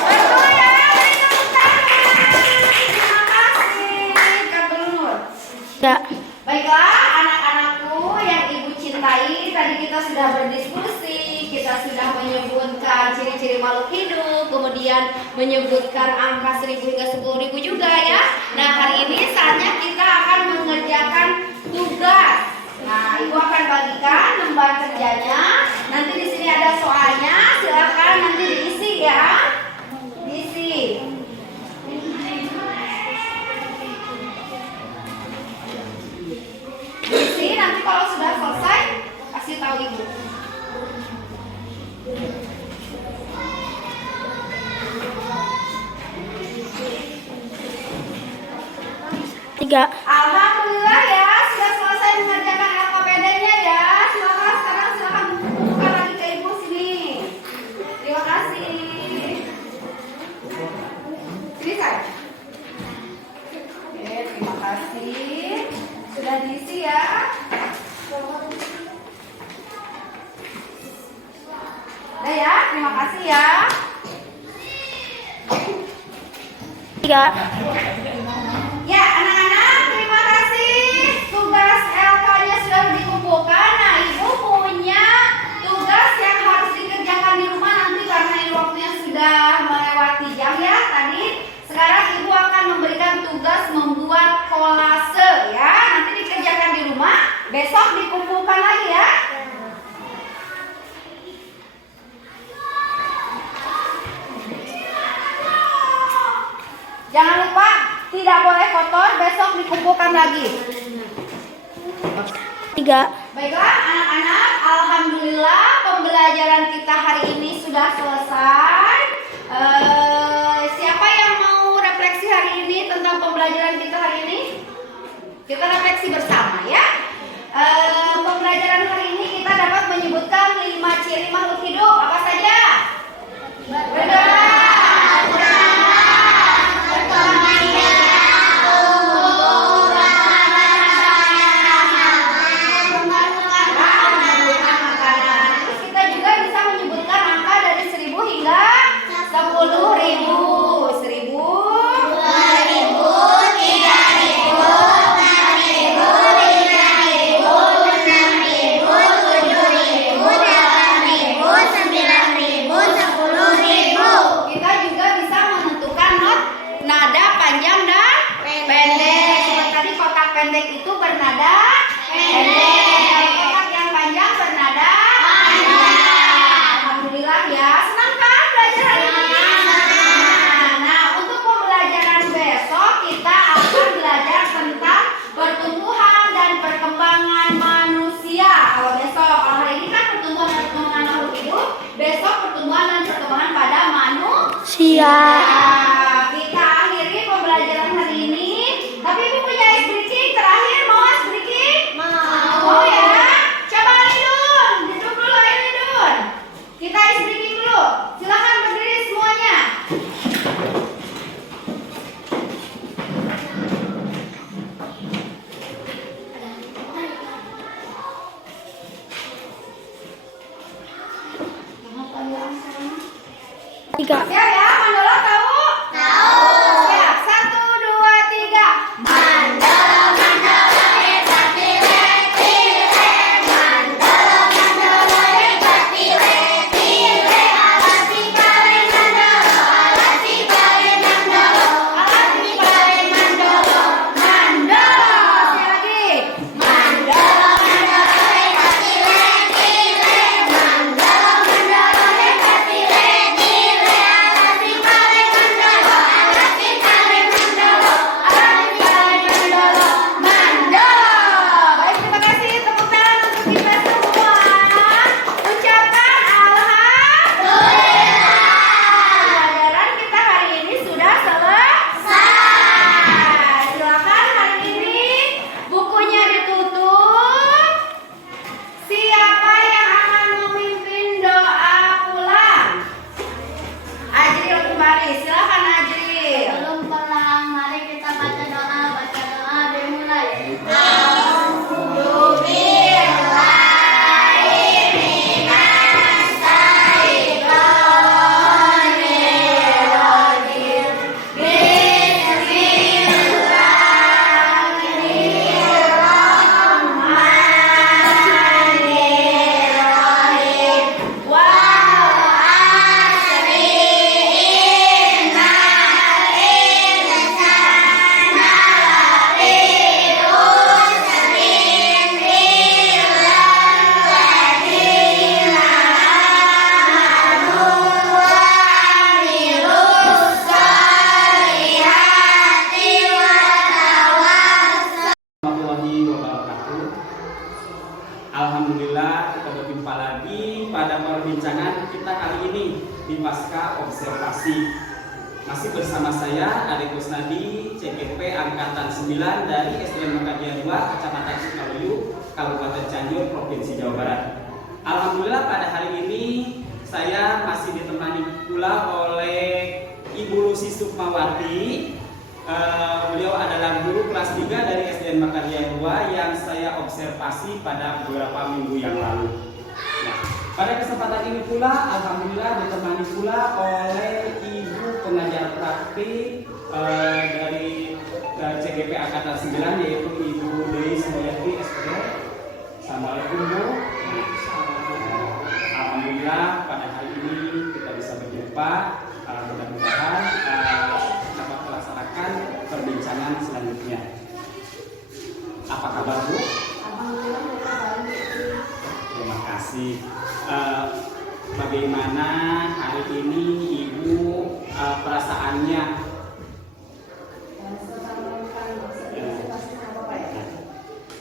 Betul ya, beri tepuk tangan. Terima kasih, Kak Nur. Enggak. Baiklah, anak-anakku yang ibu cintai, tadi kita sudah berdiskusi, kita sudah menyebutkan ciri-ciri makhluk hidup, kemudian menyebutkan angka 1.000 hingga 10.000 juga ya. Nah, hari ini saatnya kita akan mengerjakan tugas. Nah, ibu akan bagikan lembar kerjanya. Nanti di sini ada soalnya, silakan nanti diisi ya. Diisi. Diisi, nanti kalau sudah selesai kasih tahu ibu. Tiga. Alhamdulillah ya, sudah selesai mengerjakan LKPD-nya ya. Silakan sekarang buka lagi ke ibu sini. Terima kasih. Ini saya. Oke, terima kasih. Sudah diisi ya. Udah ya, terima kasih ya. Tiga. Ya, anak-anak, terima kasih. Tugas LK-nya sudah dikumpulkan. Nah, ibu punya tugas yang harus dikerjakan di rumah nanti karena ini waktunya sudah melewati jam ya tadi. Sekarang ibu akan memberikan tugas membuat kolase ya. Nanti dikerjakan di rumah, besok dikumpulkan lagi ya. Jangan lupa tidak boleh kotor, besok dikumpulkan lagi. Tiga. Baiklah anak-anak, alhamdulillah pembelajaran kita hari ini sudah selesai. Siapa yang mau refleksi hari ini tentang pembelajaran kita hari ini? Kita refleksi bersama ya. Pembelajaran hari ini kita dapat menyebutkan 5 ciri makhluk hidup. Apa saja? Bergerak. Pendek itu bernada pendek. Kalau kotak yang panjang bernada panjang. Alhamdulillah ya, senang kan belajar hari ini? Nah, untuk pembelajaran besok kita akan belajar tentang pertumbuhan dan perkembangan manusia. Kalau besok, kalau hari ini kan pertumbuhan dan perkembangan makhluk hidup, besok pertumbuhan dan perkembangan pada manusia. Kita akhiri pembelajaran hari ini. Tapi ibu punya ice breaking terakhir, mau ice breaking? Mau ya? Coba Lidun, duduk dulu Lidun. Kita ice breaking dulu. Silakan berdiri semuanya. Tiga. Siap ya, Mandola tahu? Tahu. Siap, 1, 2, 3. perbincangan kita kali ini di Pasca Observasi. Masih bersama saya Ade Kusnadi, CGP Angkatan 9 dari SDN Mekadia 2, Kecamatan Sukaluyu, Kabupaten Cianjur, Provinsi Jawa Barat. Alhamdulillah pada hari ini saya masih ditemani pula oleh Ibu Lucy Sukmawati. Beliau adalah guru kelas 3 dari SDN Mekadia 2 yang saya observasi pada beberapa minggu yang lalu. Nah, pada kesempatan ini pula alhamdulillah ditemani pula oleh Ibu pengajar praktik dari CGP Angkatan 9 yaitu Ibu Dewi Sumayati SPD. Assalamualaikum Bu. Alhamdulillah pada hari ini kita bisa berjumpa. Mudah-mudahan dapat melaksanakan perbincangan selanjutnya. Apa kabar Bu? Alhamdulillah baik. Terima kasih. Bagaimana hari ini Ibu perasaannya?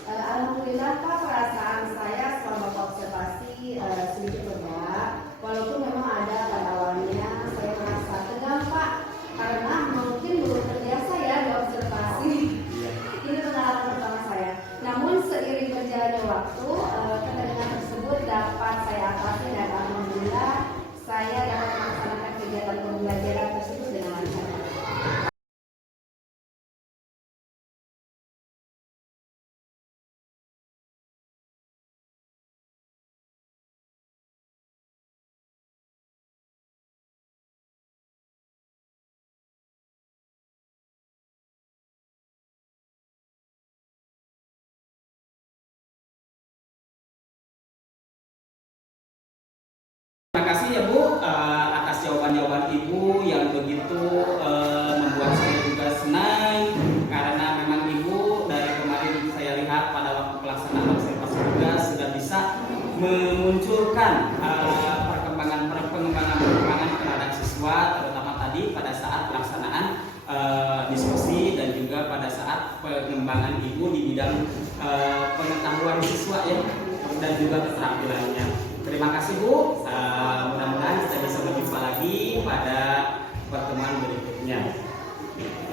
Alhamdulillah Pak, perasaan saya selama observasi sedikit lega. Walaupun memang ada pada awalnya saya merasa tegang Pak, karena mungkin belum terbiasa ya di observasi. Ini pengalaman pertama saya. Namun seiring berjalannya waktu, ketegangan tersebut dapat saya atasi dan alhamdulillah saya dapat melaksanakan kegiatan pembelajaran tersebut dengan lancar. Terima kasih ya Bu atas jawaban-jawaban Ibu yang begitu membuat saya juga senang karena memang Ibu dari kemarin saya lihat pada waktu pelaksanaan observasi juga sudah bisa memunculkan perkembangan terhadap siswa terutama tadi pada saat pelaksanaan diskusi dan juga pada saat pengembangan Ibu di bidang pengetahuan siswa ya dan juga keterampilannya. Terima kasih Bu, mudah-mudahan kita bisa berjumpa lagi pada pertemuan berikutnya.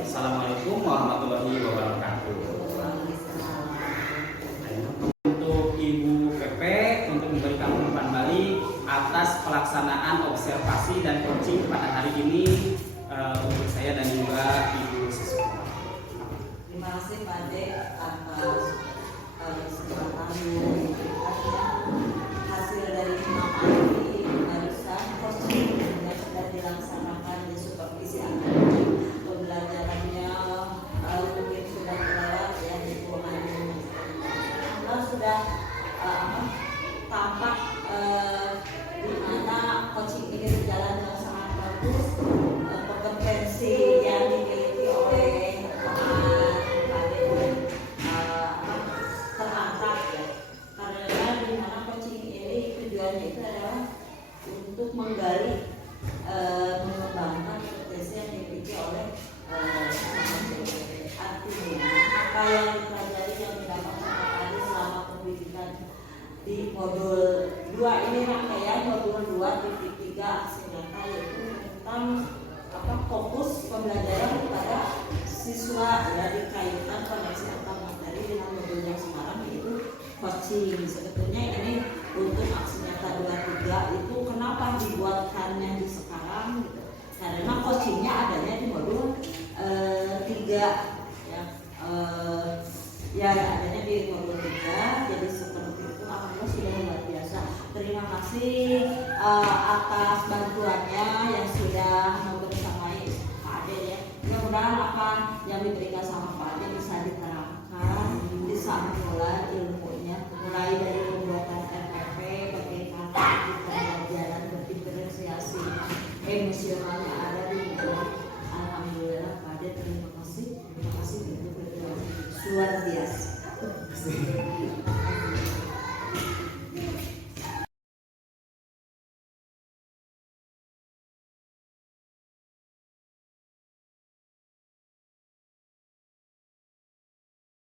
Assalamualaikum warahmatullahi wabarakatuh. Untuk Ibu PP untuk memberikan umpan balik atas pelaksanaan observasi dan coaching pada hari ini untuk saya dan juga Ibu siswa. Terima kasih Pak Ade atas kesempatan yang diberikan. Hasil dari materi barusan coaching yang sudah dilaksanakan di supervisi pembelajarannya mungkin sudah terlewat ya di bulan sudah tampak di mana coaching ini berjalan dengan sangat bagus, kompetensi yang dimiliki oleh terangkat ya, karena di mana coaching ini tujuannya itu adalah untuk menggali mengembangkan kompetensi yang dimiliki oleh artinya apa yang dipelajari yang didapat sama tadi selama pendidikan di modul 2 ini rangkaian modul 2.3 aksi nyata yaitu tentang fokus pembelajaran kepada siswa ya dikaitkan koneksi antar materi dengan modul yang sekarang yaitu coaching. Sebetulnya ini untuk aksi nyata 2.3 itu kenapa dibuatkannya di sekarang gitu. Karena coachingnya adanya di modul 3 ya. Ya ada